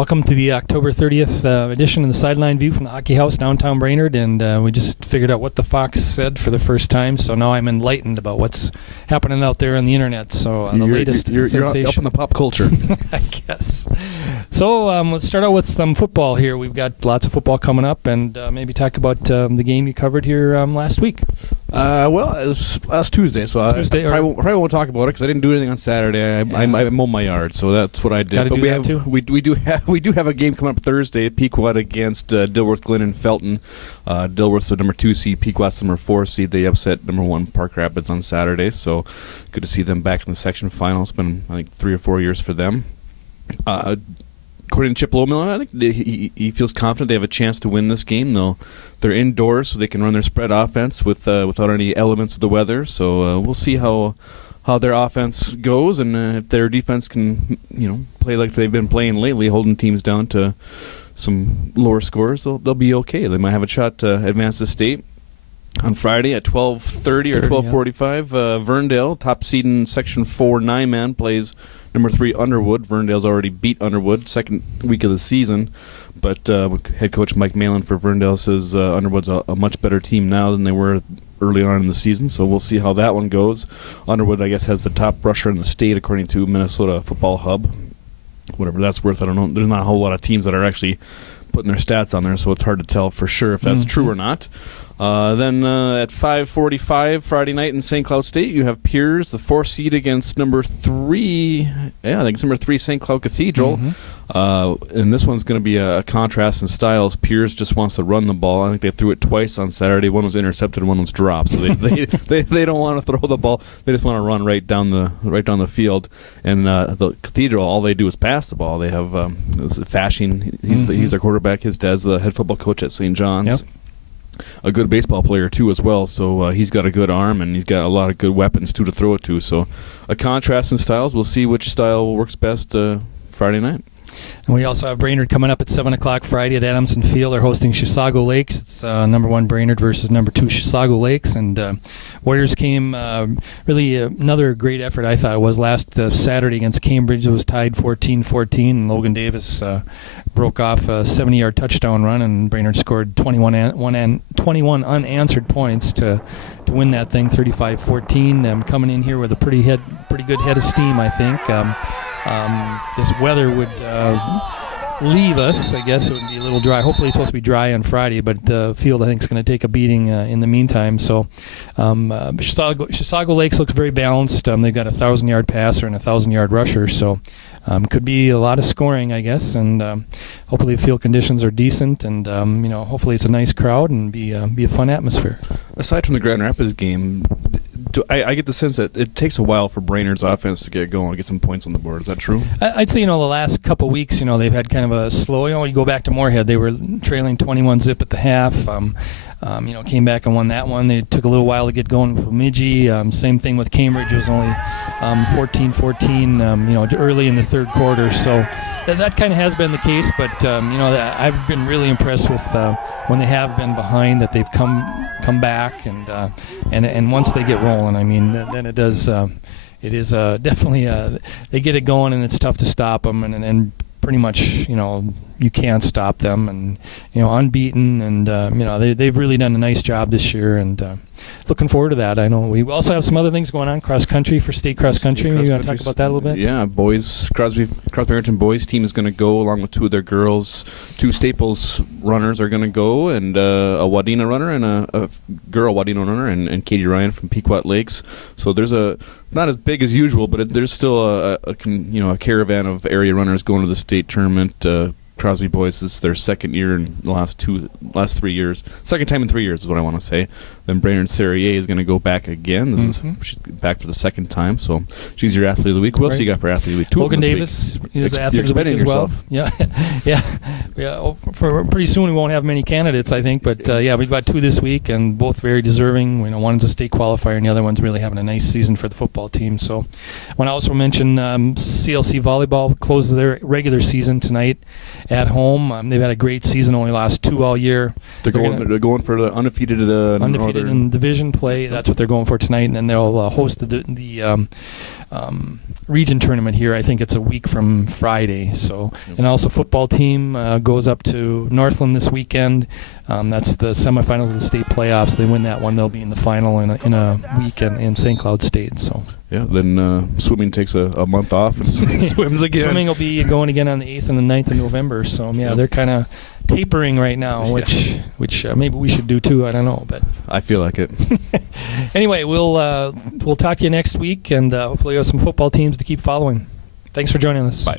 Welcome to the October 30th edition of the Sideline View from the Hockey House downtown Brainerd, and we just figured out what the Fox said for the first time, so now I'm enlightened about what's happening out there on the internet. So the latest sensation. You're up in the pop culture. I guess. So let's start out with some football here. We've got lots of football coming up, and maybe talk about the game you covered here last week. Well, it was last Tuesday, so I probably won't talk about it because I didn't do anything on Saturday. I mowed my yard, so that's what I did. But we do have a game coming up Thursday. Pequot against Dilworth, Glen, and Felton. Dilworth's the number 2 seed. Pequot's the number 4 seed. They upset number 1 Park Rapids on Saturday, so good to see them back in the section final. It's been, I think, 3 or 4 years for them. According to Chip Lowmill, I think he feels confident they have a chance to win this game. They're indoors, so they can run their spread offense without any elements of the weather. So we'll see how their offense goes, and if their defense can play like they've been playing lately, holding teams down to some lower scores, they'll be okay. They might have a shot to advance the state. On Friday at 12:30 or 12:45, Verndale, top seed in Section 4 9-man, plays number 3 Underwood. Verndale's already beat Underwood second week of the season, but head coach Mike Malin for Verndale says Underwood's a much better team now than they were early on in the season, so we'll see how that one goes. Underwood, I guess, has the top rusher in the state according to Minnesota Football Hub. Whatever that's worth, I don't know. There's not a whole lot of teams that are actually putting their stats on there, so it's hard to tell for sure if that's true or not. Then at 5:45 Friday night in St. Cloud State, you have Piers, the 4th seed, against number 3. Yeah, I think it's number 3 St. Cloud Cathedral. And this one's going to be a contrast in styles. Piers just wants to run the ball. I think they threw it twice on Saturday. One was intercepted, one was dropped. So they don't want to throw the ball. They just want to run right down the field. And the Cathedral, all they do is pass the ball. They have Fashing. He's their quarterback. His dad's the head football coach at St. John's. Yep. A good baseball player too as well, so he's got a good arm and he's got a lot of good weapons too to throw it to. So a contrast in styles. We'll see which style works best Friday night. And we also have Brainerd coming up at 7 o'clock Friday at Adamson Field. They're hosting Chisago Lakes. It's number 1 Brainerd versus number 2 Chisago Lakes. And Warriors came really another great effort, I thought it was, last Saturday against Cambridge. It was tied 14-14, and Logan Davis broke off a 70-yard touchdown run, and Brainerd scored 21 unanswered points to win that thing 35-14. Coming in here with a pretty good head of steam, I think. This weather would leave us. I guess it would be a little dry. Hopefully it's supposed to be dry on Friday, but the field, I think, is going to take a beating in the meantime. So Chisago Lakes looks very balanced. They've got a 1,000-yard passer and a 1,000-yard rusher, so could be a lot of scoring, I guess, and hopefully the field conditions are decent, and hopefully it's a nice crowd and be a fun atmosphere. Aside from the Grand Rapids game, I get the sense that it takes a while for Brainerd's offense to get going, get some points on the board. Is that true? I'd say, the last couple of weeks, they've had kind of a slow, you go back to Moorhead, they were trailing 21-zip at the half. Came back and won that one. They took a little while to get going with Bemidji. Same thing with Cambridge. It was only 14-14, early in the third quarter. So that kind of has been the case. But, I've been really impressed with when they have been behind that they've come back. And once they get rolling, then it does. It is definitely they get it going, and it's tough to stop them. And pretty much, you can't stop them, and unbeaten, and they've really done a nice job this year, and looking forward to that. I know we also have some other things going on cross country for state cross country. Maybe you want to talk about that a little bit? Yeah, Crosby Barrington boys team is going to go along with 2 of their girls. 2 Staples runners are going to go, and a Wadena runner and a girl Wadena runner, and Katie Ryan from Pequot Lakes. So there's not as big as usual, but there's still a caravan of area runners going to the state tournament. Crosby boys is their second year in the last 3 years. Second time in 3 years is what I want to say. Then Brainerd Serrier is going to go back again. She's back for the second time, so she's your athlete of the week. Who else do you got for athlete of the week? Logan Davis is athlete of the week as well. Yeah. For pretty soon we won't have many candidates, I think, but we've got 2 this week, and both very deserving. One's a state qualifier, and the other one's really having a nice season for the football team. So, I want to also mention CLC volleyball closes their regular season tonight at home. They've had a great season, only lost 2 all year. They're going for the undefeated interested in division play, that's what they're going for tonight, and then they'll host the region tournament here. I think it's a week from Friday. So, and also football team goes up to Northland this weekend. That's the semifinals of the state playoffs. They win that one, they'll be in the final in a week in St. Cloud State. So. Yeah, then swimming takes a month off and swims again. Swimming will be going again on the 8th and the 9th of November. So, they're kind of tapering right now, which maybe we should do too. I don't know, but I feel like it. Anyway, we'll talk to you next week, and hopefully we have some football teams to keep following. Thanks for joining us. Bye.